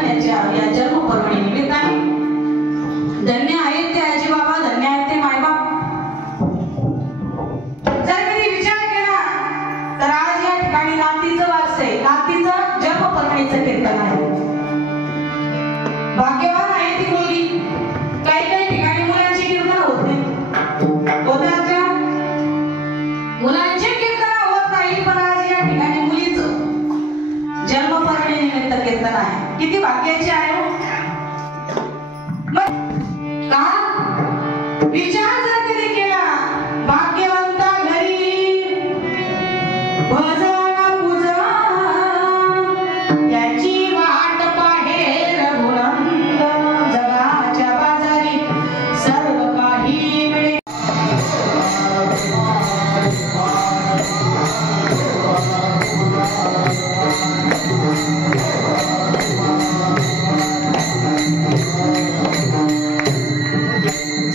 त्यांच्या या जन्मपर्वणी निमित्ताने धन्य आहेत ते आजी बाबा, धन्य आहेत ते मायबाप. जर कधी विचार केला तर आज या ठिकाणी नातीचं वारस आहे, नातीचं जन्मपर्वणीचं कीर्तन आहे. भाग्यवान आहे ती मुलगी. काही ठिकाणी मुलांची कीर्तन होत नाही, होतात का? मुलांची कीर्तन होत नाही, पण आज या ठिकाणी मुलीचं जन्मपर्वणी निमित्त कीर्तन आहे. किती भाग्याची आहे हो. का विचार जर कधी केला, भाग्यवंता घरी भजन पूजा त्याची वाट पाहे रघुनंद, जगाच्या बाजारी सर्व काही मिळे.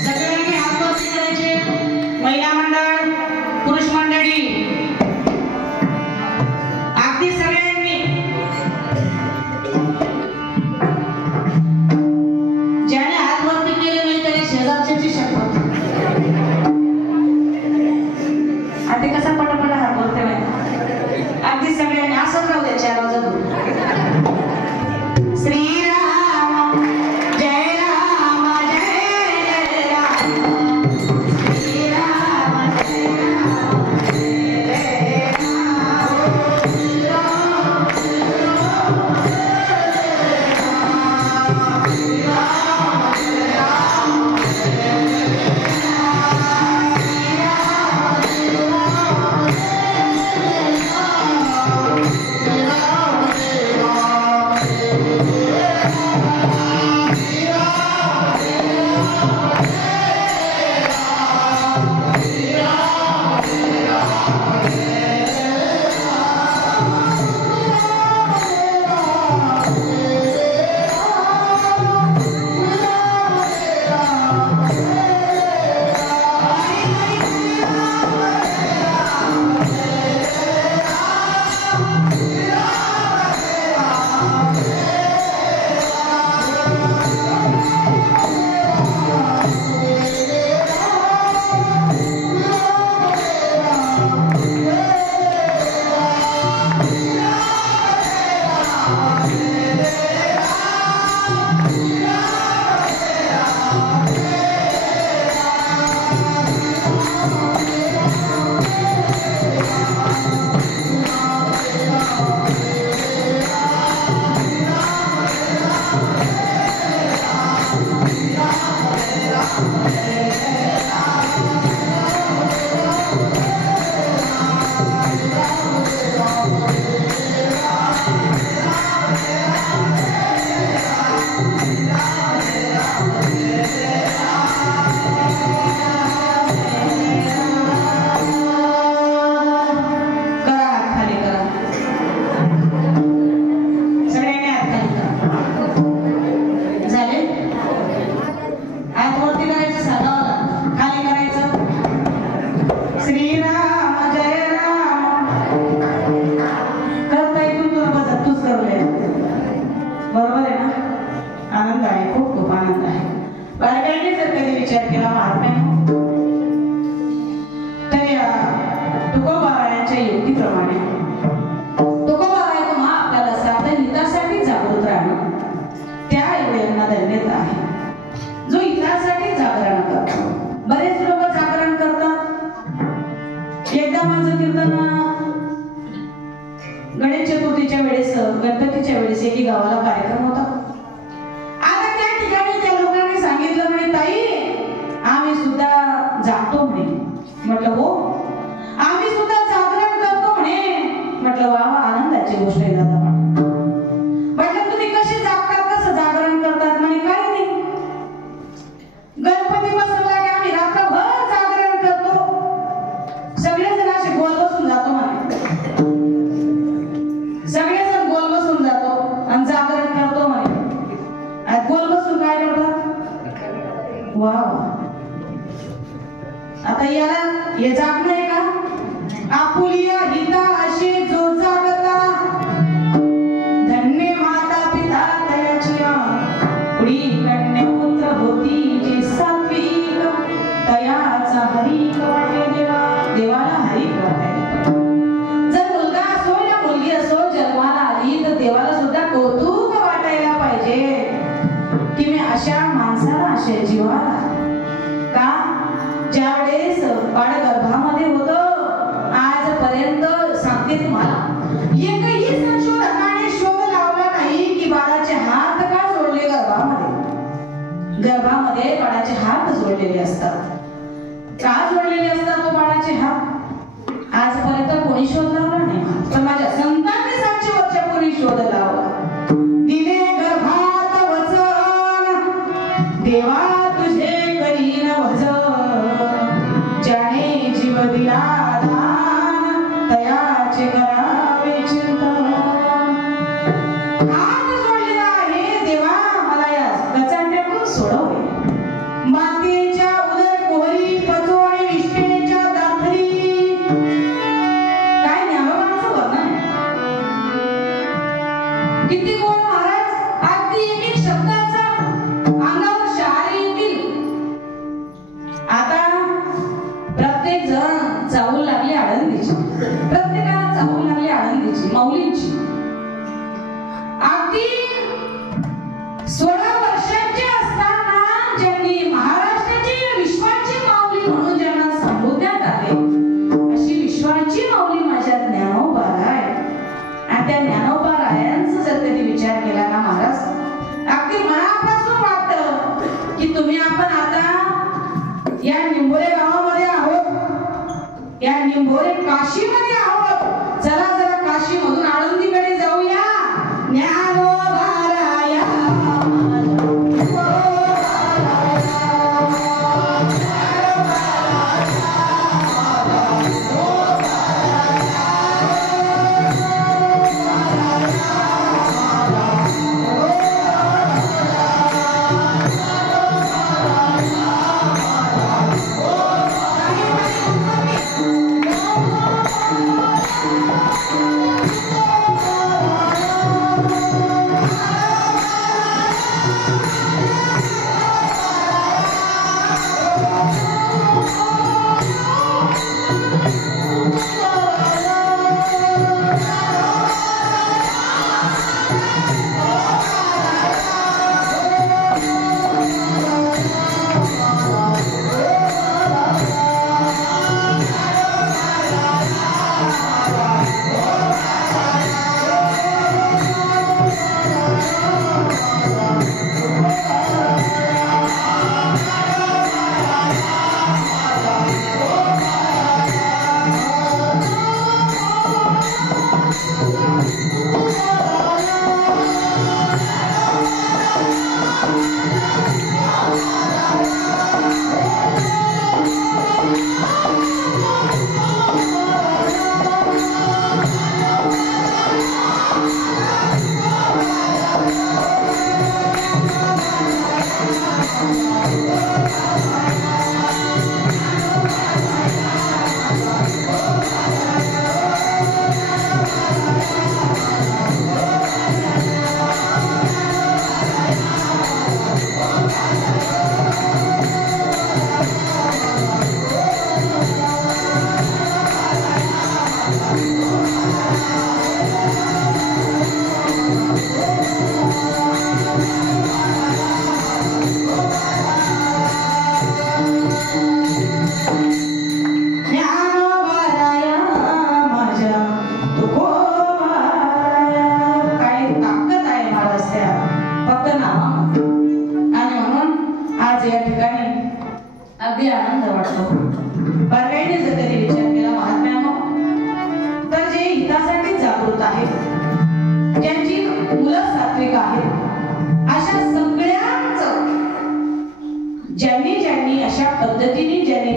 सगळ्यांनी हातवरती करायचे, महिला मंडळ, पुरुष मंडळी, अगदी सगळ्यांनी. ज्याने हातवरती केले नाही त्याने शेजारच्याची शपथ. आता कसा पटापटा हातवरती व्हायचा. अगदी सगळ्यांनी असंच राहू द्या 4 वाजता. श्रीराम जय राम जय जय राम, श्रीराम जय राम जय जय गणपतीच्या वेळेस एकी गावाला कार्यक्रम होता. आता त्या ठिकाणी त्या लोकांनी सांगितलं म्हणे, ताई आम्ही सुद्धा जातो म्हणे. म्हटलं हो, आम्ही सुद्धा जागरण करतो म्हणे. म्हटलं वा वा, आनंदाची गोष्ट आहे दादा. म्हटलं तुम्ही कसे जागतात, कसं जागरण करतात? म्हणे काही नाही, गणपती बसवला की आम्ही रात्रभर जागरण करतो. सगळेजण असे गोल बसून जातो म्हणे, सगळेजण गोल बसून जातो आणि जागरण करतो म्हणे. गोल बसून काय करतात? वा, आता याला हे जागणं आहे का? आपुलिया हिता असे जो जागता, धन्य माता पिता तया पुढी कन्यापुत्र होती जे सात्विक, तयाचा हरिक वाटे देवा. देवाला हरिक वाटायला जर मुलगा असो या मुलगी असो जन्माला आली तर देवाला सुद्धा कौतुक वाटायला पाहिजे की मी अशा माणसाला, अशा जीवाला. का ज्यावेळेस बाळ गर्भामध्ये होतं आजपर्यंत सांगते तुम्हाला एकही संशोधकाने शोध लावला नाही की बाळाचे हात का जोडले गर्भामध्ये. गर्भामध्ये बाळाचे हात जोडलेले असतात. का जोडलेले असतात तो बाळाचे हात आजपर्यंत कोणी शोध लावला नाही. पण माझ्या संतांनी 700 वर्षापूर्वी शोध लावला. दिले गर्भात वचन देवा तुझे करीन भजन, ज्याने जीव दिला दान तयाचे करावे चिंतन. हात जोडलेला आहे देवा मला या गचांड्यातून सोडवले. मातेच्या उदर कोहरी पचोळी विष्णेच्या दाथरी. काय ज्ञानोबाचं वर्णन किती गोड महाराज. अगदी एक एक शब्दाचा अंगावर शहारे येतील. आता प्रत्येक जण जाऊ लागले आळंदीची. प्रत्येकाला जाऊ लागले आळंदीची माऊलींची. अगदी 16 वर्षांचे असताना ज्यांनी महाराष्ट्राची विश्वाची माऊली म्हणून ज्यांना संबोधण्यात आले अशी विश्वाची माऊली माझ्या ज्ञानोबा राय. आणि त्या ज्ञानोबा रायांचा जर कधी विचार केला ना महाराज अगदी मनापासून वाटतं की तुम्ही आपण आता या निंबोरे गावामध्ये आहोत, या निंबोरे काशीमध्ये आहोत. चला जरा काशी मधून आळंदीकडे जाऊया. ज्ञानोबा राया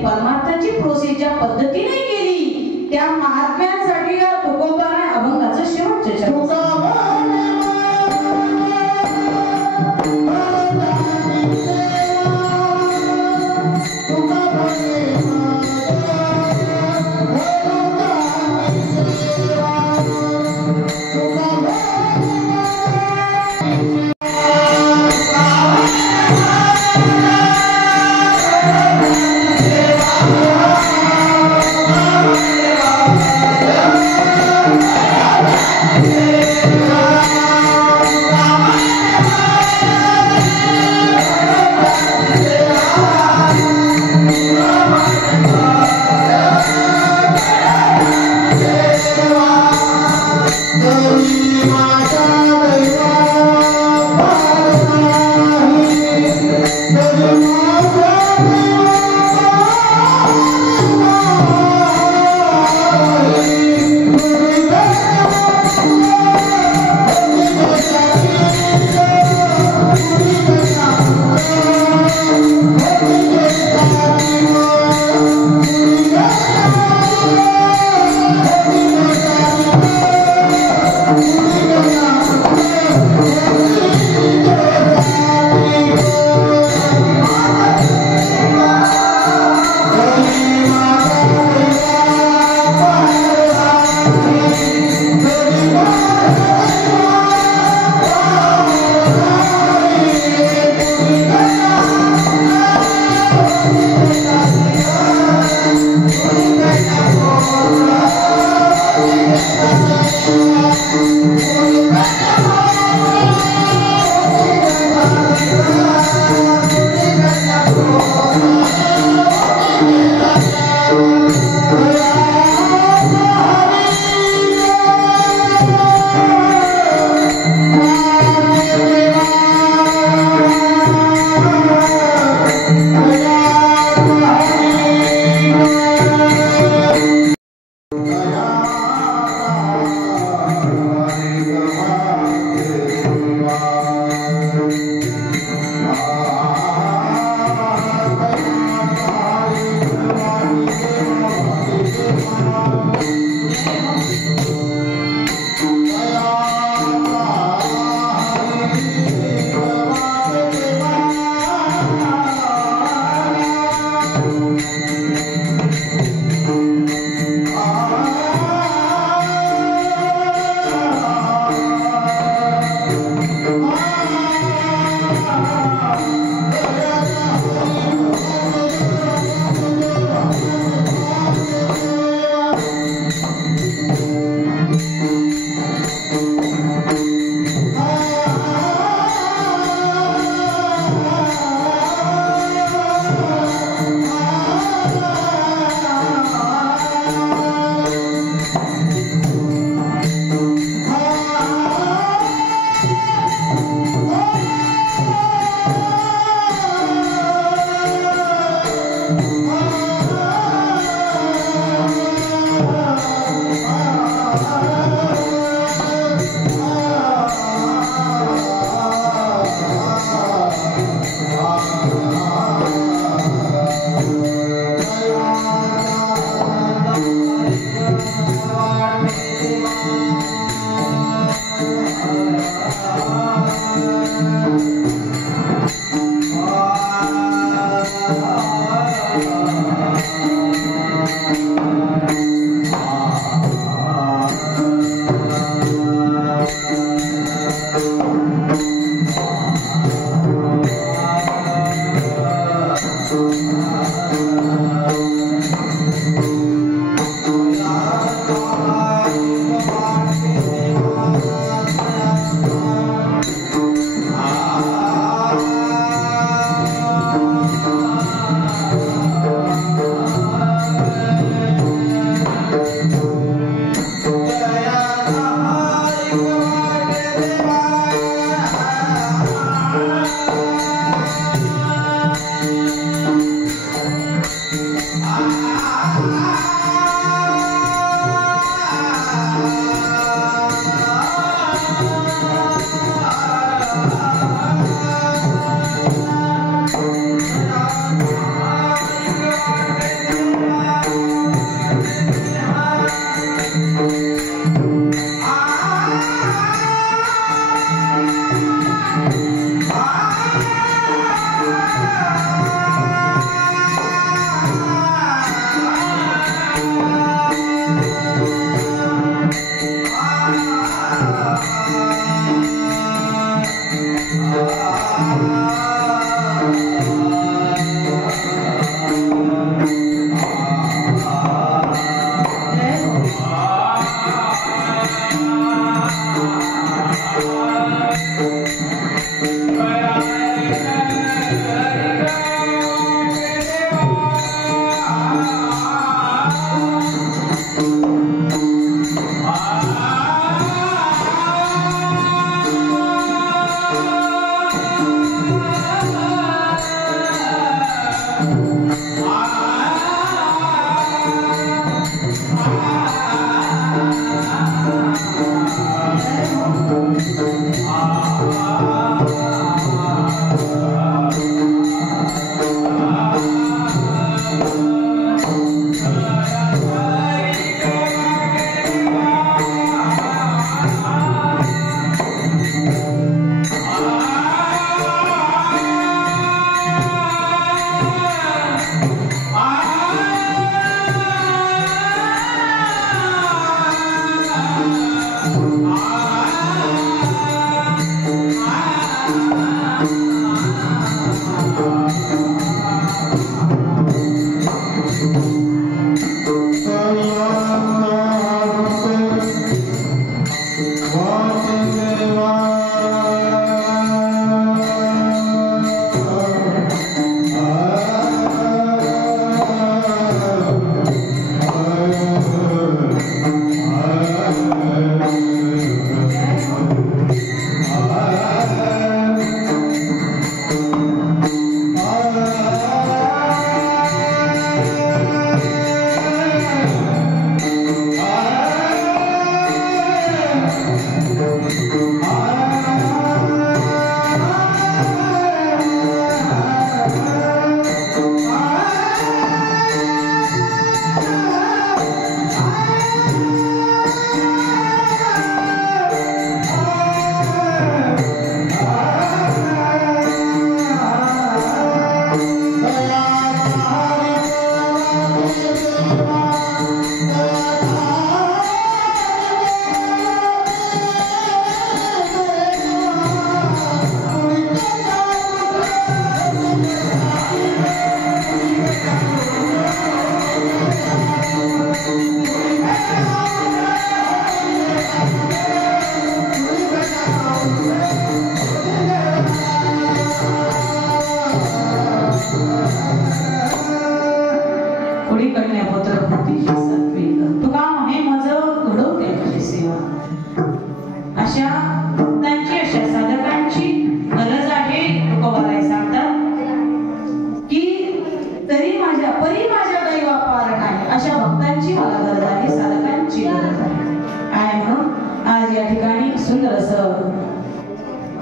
परमार्थाची प्रोसेस ज्या पद्धतीने केली त्या महात्म्यांसाठी तुकोबाने अभंगाचं शेवटचे Oh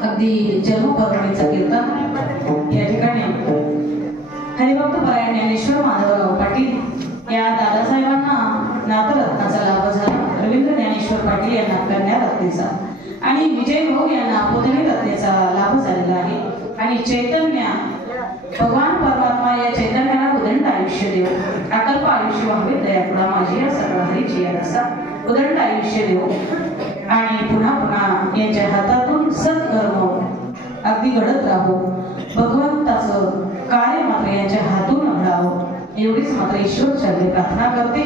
अगदी जन्मपर्वणीचं कीर्तन या ठिकाणी हरिभक्त परायण ज्ञानेश्वर माधवराव पाटील या दादासाहेबांना नाथरत्नाचा लाभ झाला. रवींद्र ज्ञानेश्वर पाटील यांना कन्या रत्नेचा आणि विजय भाऊ यांना पुतणी रत्नेचा लाभ झालेला आहे. आणि चैतन्य भगवान परमात्मा या चैतन्याला उदंड आयुष्य देव, अकल्प आयुष्य व्हावे दयापुढा माझी या सर्व हरीची या रसा उदंड आयुष्य देव आणि पुन्हा पुन्हा यांच्या हातातून सत्कर्म अगदी घडत राहो. भगवंताचं कार्य मात्र यांच्या हातून घडावं एवढीच मात्र ईश्वर चरणी प्रार्थना करते.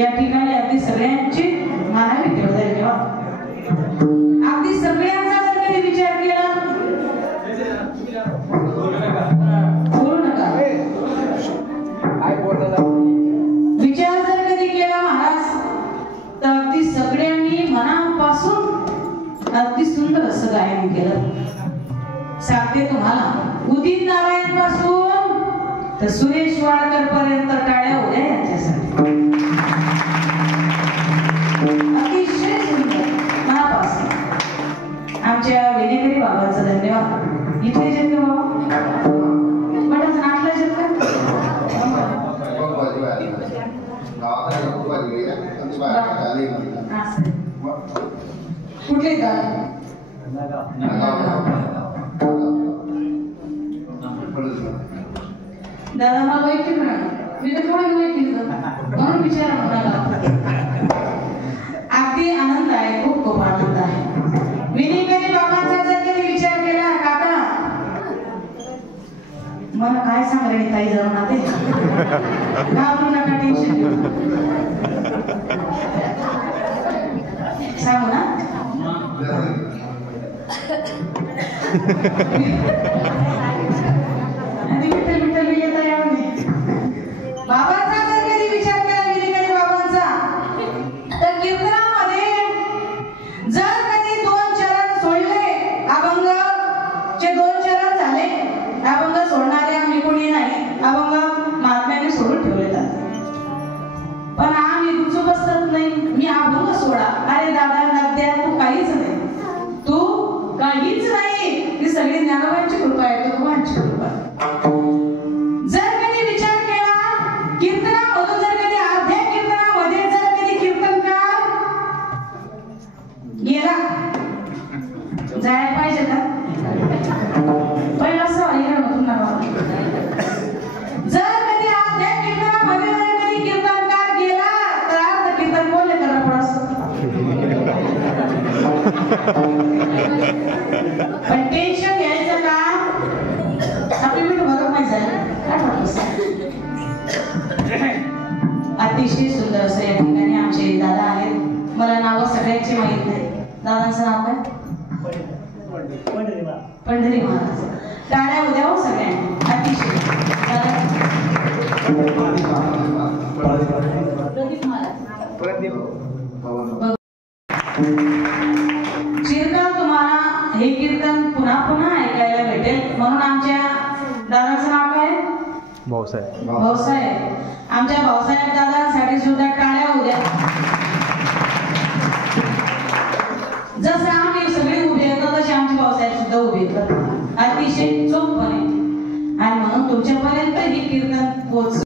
या ठिकाणी अगदी सगळ्यांची मानावी धन्यवाद. अगदी सगळ्यांचा जर कधी विचार केला बोलू नका विचार जर कधी केला महाराज तर अगदी सगळ्यांनी मनापासून अगदी सुंदर असं गायन केलं. सांगते तुम्हाला उदित नारायण पासून तर सुरेश वाडकर पर्यंत टाळ्या उद्या यांच्यासाठी. अतिशय सुंदर मनापासून. आमच्या विनेकरी बाबांचा धन्यवाद. इथे जेत का बाबा बटाच नाटला जेत का कुठले दादा मला वैयक्तिक म्हणा मी तर थोडं वैयक्तिक म्हणून विचार म्हणाला. अगदी आनंद आहे, खूप खूप आनंद आहे. विनेकरी बाबांचा जर कधी विचार केला काका मला काय सांगणे ताई जरा ना ते घाबरू नका टेन्शन घेऊ सांगू ना आणि विठ्ठल विठ्ठल येता यावं बाबांचा जर कधी विचार केला विनिकडे बाबांचा तर कीर्तनामध्ये जर कधी 2 चरण सोडले अभंगचे 2 चरण झाले अभंग सोडणारे आम्ही कोणी नाही अभंग महात्म्याने सोडून ठेवलेतात पण आम्ही गुचू बसत नाही मी अभंग सोडा अरे दादा नद्या तू काहीच नाही तू काहीच नाही ही सगळी ज्ञानोबांची कृपा आहे तुकोबांची कृपा जर कधी विचार केला कीर्तनामधून जर कधी अर्ध्या कीर्तनामध्ये जर कधी कीर्तनकार गेला जायला पाहिजे का पहिला सवाल येणार तुम्हाला जर कधी अर्ध्या कीर्तनामध्ये जर कधी कीर्तनकार गेला तर अर्ध कीर्तन बोलले करा पडस पण टेन्शन घ्यायचं का आपली मीठ भरत नाही झालं अतिशय सुंदर असं या ठिकाणी आमचे दादा आहेत मला नाव सगळ्यांची माहित नाही दादांचं नाव काय पंढरी महाराज टाळ्या उद्या हो सगळ्यांनी अतिशय चिरकाल तुम्हाला हे कीर्तन पुन्हा पुन्हा ऐकायला भेटेल म्हणून आमच्या दादाचं नाव काय भाऊसाहेब आमच्या भाऊसाहेब दादांसाठी सुद्धा टाळ्या उद्या जसं आम्ही सगळे उभे येतो तसे आमचे भाऊसाहेब सुद्धा उभे येतात अतिशय चोखपणे आणि म्हणून तुमच्यापर्यंत हे कीर्तन पोहोच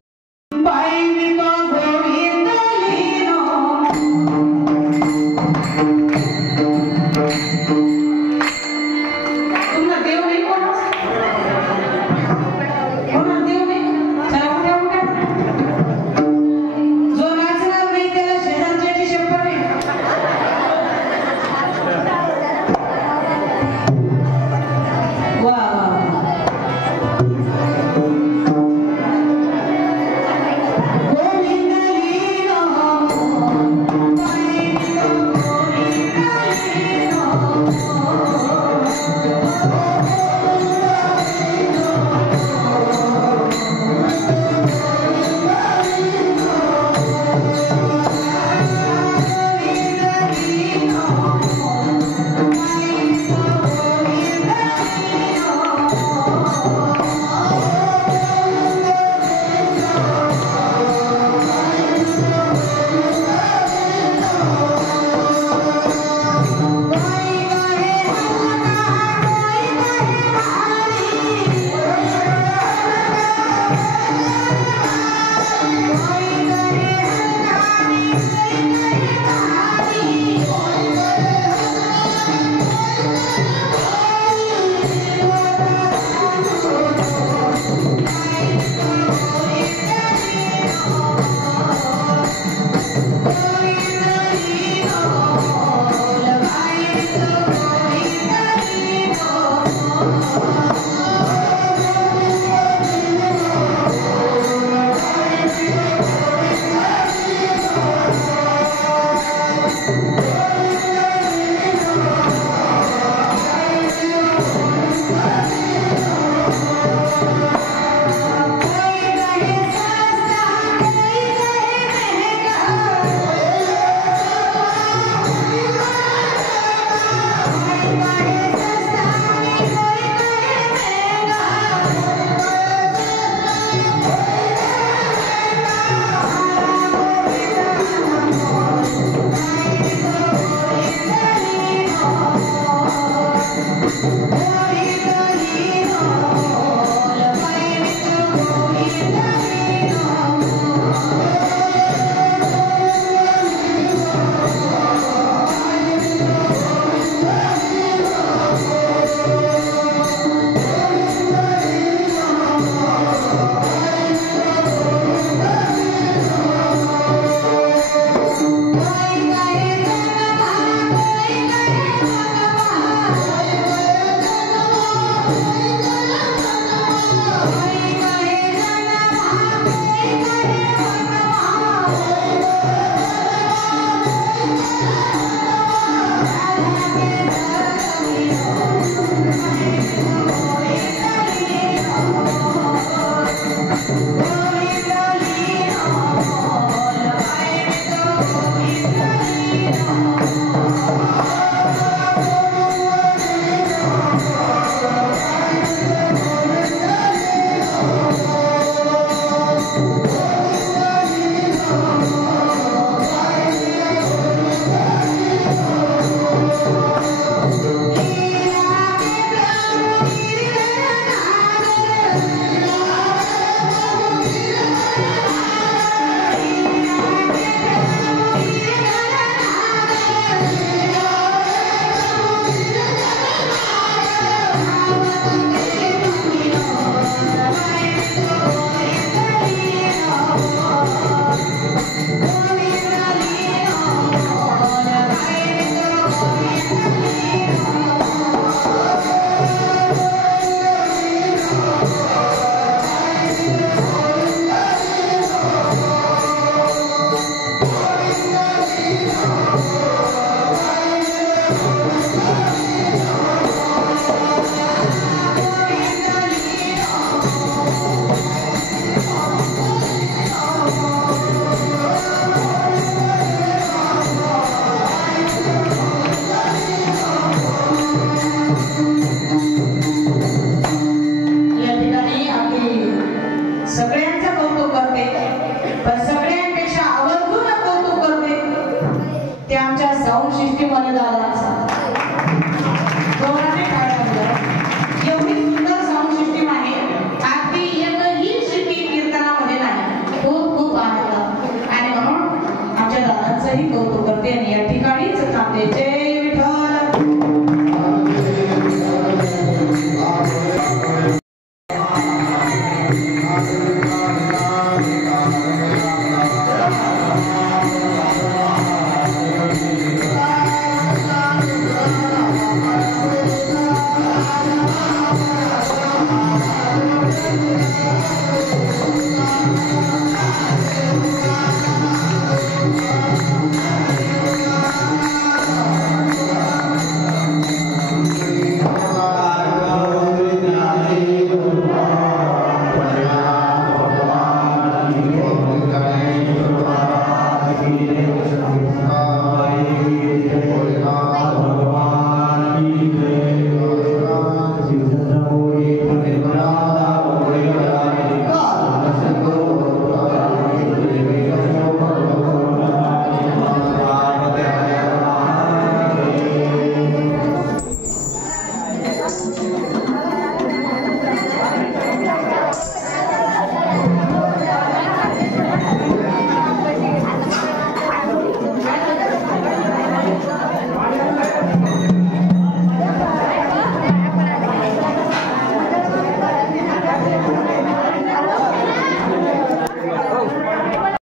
बाबा